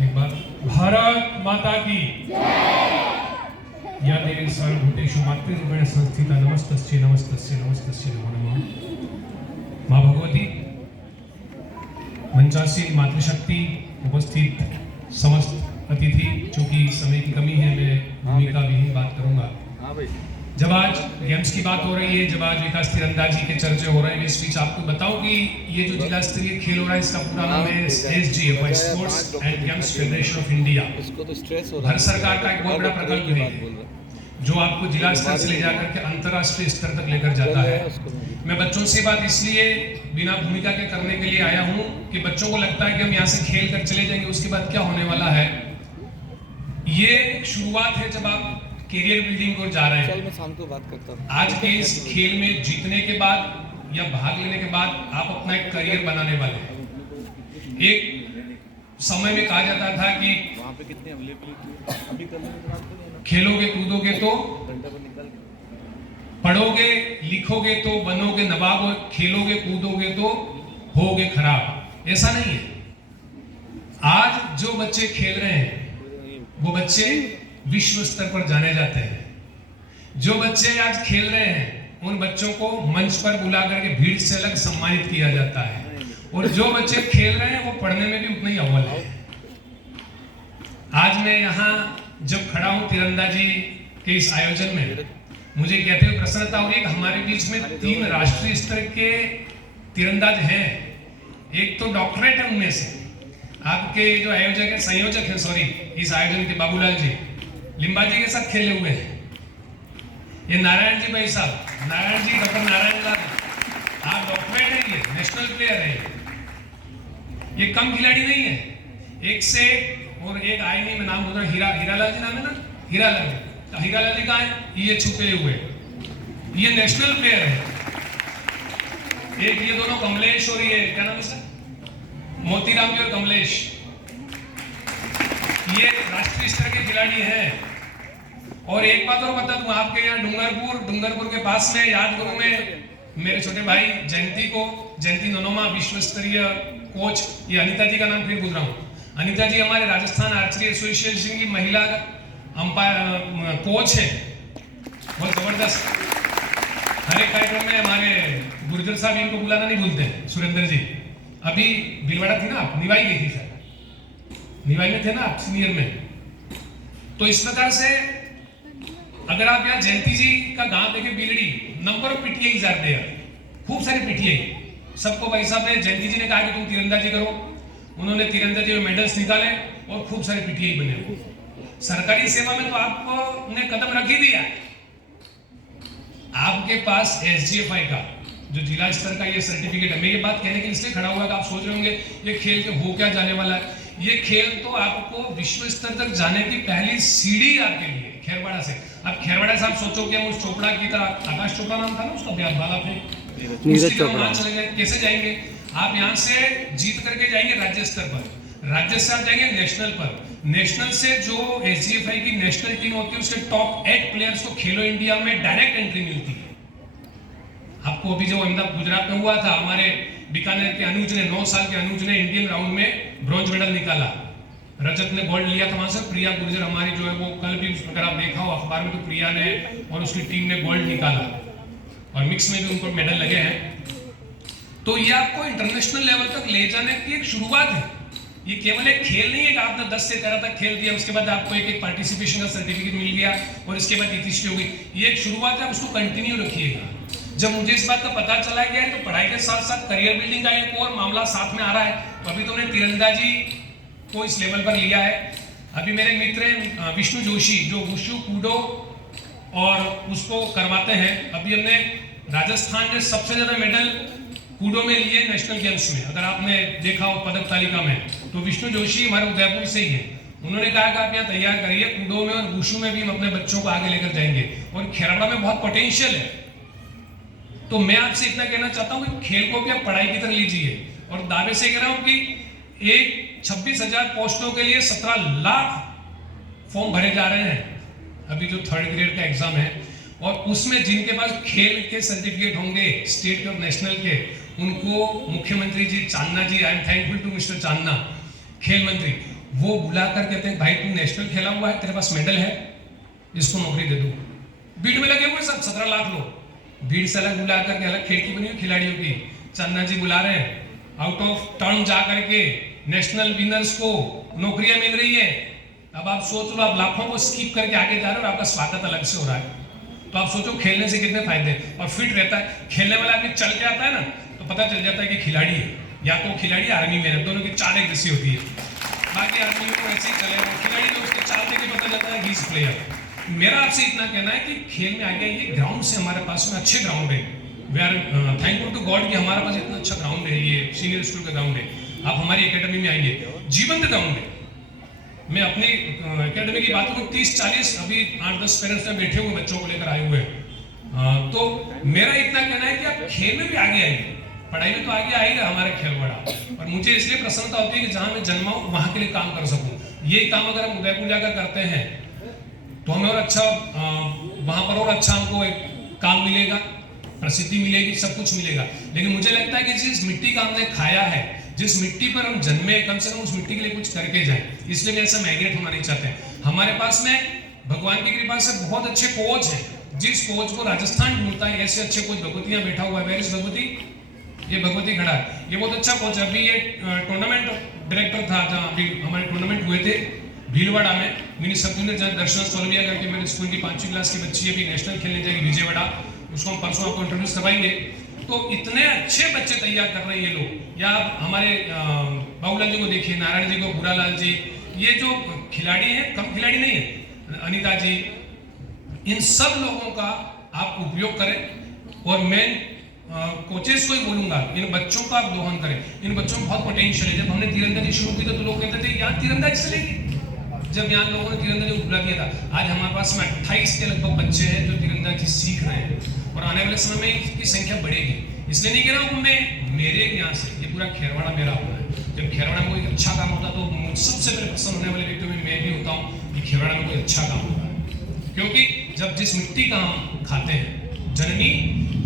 एक बार भारत माता की या देवी सर्वभूतेषु मातृरूपेण संस्थिता नमस्तस्यै नमस्तस्यै नमस्तस्यै नमो नमः। माँ भगवती, मंचासीन मातृशक्ति, उपस्थित समस्त अतिथि, चूंकि समय की कमी है मैं भूमिका भी ही बात करूंगा। जब आज गेम्स की बात हो रही है, जब आज विकास तीरंदाजी के चर्चे हो रहे हैं, इस बीच आपको बताऊं कि ये जो जिला स्तरीय खेल हो रहा है इसका पूरा नाम है SGF, sports and games federation of India. Bharat सरकार का एक बहुत बड़ा प्रकल्प है जो आपको जिला स्तर से ले जाकर के अंतर्राष्ट्रीय स्तर तक लेकर जाता है। मैं बच्चों से बात इसलिए बिना भूमिका के करने के लिए आया हूं कि बच्चों को लगता है कि हम यहाँ से खेल कर चले जाएंगे, उसके बाद क्या होने वाला है। ये शुरुआत है जब आप कैरियर बिल्डिंग को जा रहे हैं। मैं शाम को बात करता हूं। आज के इस खेल में जीतने के बाद या भाग लेने के बाद आप अपना एक करियर बनाने वाले हैं। एक समय में कहा जाता था कि वहां पे कितनी अवेलेबिलिटी खेलोगे कूदोगे तो पढ़ोगे लिखोगे तो बनोगे नवाब, खेलोगे कूदोगे तो होगे खराब। ऐसा नहीं है। आज जो बच्चे खेल रहे हैं वो बच्चे विश्व स्तर पर जाने जाते हैं। जो बच्चे आज खेल रहे हैं उन बच्चों को मंच पर बुला करके भीड़ से अलग सम्मानित किया जाता है, और जो बच्चे खेल रहे हैं वो पढ़ने में भी उतना ही अव्वल है। आज मैं यहाँ जब खड़ा हूँ तीरंदाजी के इस आयोजन में, मुझे कहते हुए प्रसन्नता हो रही है कि हमारे बीच में 3 राष्ट्रीय स्तर के तीरंदाज हैं। एक तो डॉक्टरेट है उनमें से, आपके जो आयोजक है, संयोजक है सॉरी, इस आयोजन के बाबूलाल जी लिम्बा जी के साथ खेले हुए हैं। ये नारायण जी भाई साहब, नारायण जी, डॉक्टर नारायण लाल, आप डॉक्टरेट है, ये नेशनल प्लेयर है। ये कम खिलाड़ी नहीं है, एक से और एक आए नहीं, मैं नाम बोल रहा हूँ, हीरालाल जी नाम है ना, हीरालाल जी। हीरालाल जी कहाँ है? ये छुपे हुए, ये नेशनल प्लेयर है। एक ये दोनों कमलेश और ये क्या नाम है सर, मोतीराम जी और कमलेश, ये राष्ट्रीय स्तर के खिलाड़ी हैं। और एक बात और बता दूं, आपके यहाँ डूंगरपुर के पास में यादगुरु में मेरे छोटे भाई जयंती नोनोमा विश्व स्तरीय कोच, ये अनीता जी का नाम फिर बोल रहा हूँ, अनीता जी हमारे राजस्थान आर्चरी एसोसिएशन की महिला अंपायर कोच है, बहुत जबरदस्त। हर एक कार्यक्रम में हमारे गुर्जर साहब इनको बुलाना नहीं भूलते, सुरेंद्र जी। अभी भीलवाड़ा थी ना आप, निवाई गई थी सर, निवाई में थे ना आप सीनियर में। तो इस प्रकार से अगर आप यहाँ जयंती जी का गांव देखें, Bildi, number of PTI are there, खूब सारे पीटीआई। सबको भाई साहब ने, जयंती जी ने कहा कि तुम तीरंदाजी करो, उन्होंने तीरंदाजी में मेडल्स निकाले और खूब सारे पीटीआई बने। सरकारी सेवा में तो आपने कदम रख ही दिया। आपके पास SGFI का जो जिला स्तर का ये सर्टिफिकेट है। मैं ये बात कहने के लिए इसलिए खड़ा हुआ कि आप सोच रहे होंगे ये खेल के हो क्या जाने वाला है। ये खेल तो आपको विश्व स्तर तक जाने की पहली सीढ़ी आपके लिए खेरवाड़ा से। अब खेरवाड़ा से आप सोचो कि हम उस चोपड़ा की तरह, आकाश चोपड़ा नाम था ना उसका, बाला पे नीरज चोपड़ा, चले जाए, कैसे जाएंगे आप? यहाँ से जीत करके जाएंगे राज्य स्तर पर, राज्य से आप जाएंगे नेशनल पर, नेशनल से जो SGFI की नेशनल टीम होती है उसके टॉप 8 प्लेयर्स को खेलो इंडिया में डायरेक्ट एंट्री मिलती है। आपको अभी जो अहमदाबाद गुजरात में हुआ था, हमारे बीकानेर के अनुज ने, 9 साल के अनुज ने इंडियन राउंड में ब्रॉन्ज मेडल निकाला, रजत ने गोल्ड लिया था वहां से। प्रिया गुर्जर हमारी जो है वो कल भी, अगर आप देखा हो अखबार में, तो प्रिया ने और उसकी टीम ने गोल्ड निकाला, और मिक्स में भी उनको मेडल लगे हैं। तो ये आपको इंटरनेशनल लेवल तक ले जाने की एक शुरुआत है। ये केवल एक खेल नहीं है कि आपने 10 से 13 तक खेल दिया, उसके बाद आपको एक पार्टिसिपेशन का सर्टिफिकेट मिल गया और इसके बाद इतिश्री हो गई। ये एक शुरुआत है, आप उसको कंटिन्यू रखिएगा। जब मुझे इस बात का पता चला गया है तो पढ़ाई के साथ साथ करियर बिल्डिंग का एक और मामला साथ में आ रहा है। तो अभी तो हमने तीरंदाजी को इस लेवल पर लिया है। अभी मेरे मित्र हैं विष्णु जोशी, जो वुशु कूडो और उसको करवाते हैं। अभी हमने राजस्थान ने सबसे ज्यादा मेडल कूडो में लिए नेशनल गेम्स में, अगर आपने देखा हो पदक तालिका में, तो विष्णु जोशी हमारे उदयपुर से ही है। उन्होंने कहा कि आप यहाँ तैयार करिए, कूडो में और वुशु में भी हम अपने बच्चों को आगे लेकर जाएंगे, और खेरवाड़ा में बहुत पोटेंशियल है। तो मैं आपसे इतना कहना चाहता हूँ कि खेल को भी आप पढ़ाई की तरह लीजिए, और दावे से कह रहा हूँ कि एक 26,000 पोस्टों के लिए 17 लाख फॉर्म भरे जा रहे हैं अभी जो 3rd ग्रेड का एग्जाम है, और उसमें जिनके पास खेल के सर्टिफिकेट होंगे स्टेट के और नेशनल के, उनको मुख्यमंत्री ji Chandna ji, I am thankful to mister Chandna, खेल मंत्री, वो बुलाकर कहते हैं भाई तू नेशनल खेला हुआ है, तेरे पास मेडल है, इसको नौकरी दे दो। भीड़ में लगे हुए सब 17 लाख लोग, भीड़ से अलग बुला करके अलग खेल की बनी हुई खिलाड़ियों की। चन्ना जी बुला रहे हैं, आउट ऑफ टर्न जा करके नेशनल विनर्स को नौकरियां मिल रही है। अब आप सोच लो, आप लाखों को स्किप करके आगे जा रहे हो और आपका स्वागत अलग से हो रहा है। तो आप सोचो खेलने से कितने फायदे, और फिट रहता है। खेलने वाला आदमी चल के आता है ना तो पता चल जाता है कि खिलाड़ी है, या तो खिलाड़ी आर्मी में है, दोनों की चाल एक जैसी होती है। बाकी आदमियों को ऐसे ही चले, खिलाड़ी तो उसके चाल देख के पता चलता है ही इज प्लेयर। मेरा आपसे इतना कहना है कि खेल में आगे आइए, ग्राउंड से हमारे पास में अच्छे ग्राउंड है। We are thankful to God कि हमारे पास इतना अच्छा ग्राउंड है, ये सीनियर स्कूल का ग्राउंड है। आप हमारी एकेडमी में आइए, जीवंत ग्राउंड है। मैं अपनी एकेडमी की बात करूँ, 30-40 अभी 8-10 पेरेंट्स में बैठे हुए बच्चों को लेकर आए हुए हैं। तो मेरा इतना कहना है कि आप खेल में भी आगे आइए, पढ़ाई में तो आगे आएगा हमारे खेल बड़ा। और मुझे इसलिए प्रसन्नता होती है कि जहाँ मैं जन्मा हूँ वहाँ के लिए काम कर सकूँ। ये काम अगर हम उदयपुर जाकर करते हैं तो हमें और अच्छा वहाँ पर और अच्छा हमको एक काम मिलेगा, प्रसिद्धि मिलेगी, सब कुछ मिलेगा। लेकिन मुझे लगता है कि जिस मिट्टी का हमने खाया है, जिस मिट्टी पर हम जन्मे, कम से कम उस मिट्टी के लिए कुछ करके जाएं। इसलिए मैं ऐसा माइग्रेट होना नहीं चाहते। हमारे पास में भगवान की कृपा से बहुत अच्छे कोच हैं। जिस कोच को राजस्थान ढूंढता है, ऐसे अच्छे कोच भगवती बैठा हुआ है। Where is Bhagwati? ये भगवती खड़ा है, ये बहुत अच्छा कोच है। अभी ये टूर्नामेंट डायरेक्टर था जहाँ अभी हमारे टूर्नामेंट हुए थे भीलवाड़ा में, मिनी सब जूनियर जहाँ दर्शन सोलविया करके मेरे स्कूल की 5वीं क्लास की बच्ची अभी नेशनल खेलने जाएगी विजयवाड़ा, उसको हम परसों आपको इंट्रोड्यूस करवाएंगे। तो इतने अच्छे बच्चे तैयार कर रहे हैं ये लोग। या आप हमारे बाबूलाल जी को देखिए, नारायण जी को, भूरालाल जी, ये जो खिलाड़ी हैं, कम खिलाड़ी नहीं है, अनिता जी, इन सब लोगों का आप उपयोग करें। और मैं कोचेस को ही बोलूंगा, इन बच्चों का आप दोहन करें। इन बच्चों में बहुत पोटेंशियल है। जब हमने तीरंदाजी शुरू की तो लोग कहते थे यार तीरंदाजी चलेगी, जब यहाँ लोगों ने तीरंदाजी को भुला दिया था। आज हमारे पास में 28 के लगभग बच्चे हैं जो तीरंदाजी सीख रहे हैं, और आने वाले समय में इनकी संख्या बढ़ेगी। इसलिए नहीं कह रहा हूँ मैं मेरे यहाँ से, ये पूरा खेरवाड़ा मेरा होना है। जब खेरवाड़ा में कोई अच्छा काम होता तो सबसे पहले पसंद होने वाले व्यक्तियों में मैं भी होता हूँ कि खेरवाड़ा में कोई अच्छा काम होता है। क्योंकि जब जिस मिट्टी का हम खाते हैं, जननी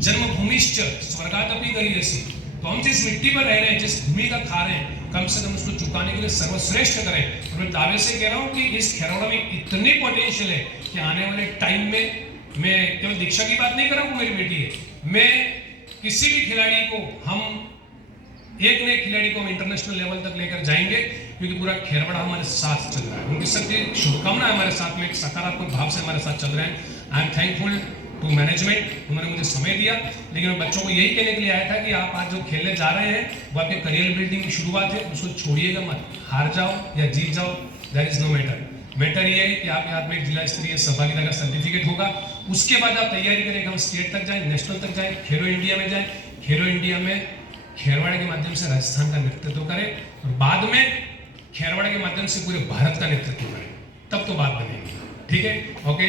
जन्मभूमिश्च स्वर्गादपि गरीयसी, तो हम जिस मिट्टी पर रह रहे हैं, जिस भूमि का खा रहे हैं, कम से कम उसको चुकाने के लिए सर्वश्रेष्ठ करें। और मैं दावे से कह रहा हूँ कि इस खेरौड़ा में इतनी पोटेंशियल है कि आने वाले टाइम में, मैं केवल दीक्षा की बात नहीं कर रहा हूँ, मेरी बेटी है, मैं किसी भी खिलाड़ी को, हम एक नए खिलाड़ी को हम इंटरनेशनल लेवल तक लेकर जाएंगे, क्योंकि पूरा खेरवाड़ा हमारे साथ चल रहा है। उनकी सबकी शुभकामनाएं हमारे साथ में, एक सकारात्मक भाव से हमारे साथ चल रहे हैं। I am thankful to management, उन्होंने मुझे समय दिया। लेकिन मैं बच्चों को यही कहने के लिए आया था कि आप आज जो खेलने जा रहे हैं वो आपके करियर बिल्डिंग की शुरुआत है, उसको छोड़िएगा मत। हार जाओ या जीत जाओ, that is no matter. Matter ये है कि आपके हाथ में जिला स्तरीय सहभागिता का सर्टिफिकेट होगा। उसके बाद आप तैयारी करें, हम स्टेट तक जाएं, नेशनल तक जाएं, खेलो इंडिया में जाएं। खेलो इंडिया में खेरवाड़े के माध्यम से राजस्थान का नेतृत्व करें, और बाद में खेरवाड़े के माध्यम से पूरे भारत का नेतृत्व करें, तब तो बात बनेगी। ठीक है, ओके।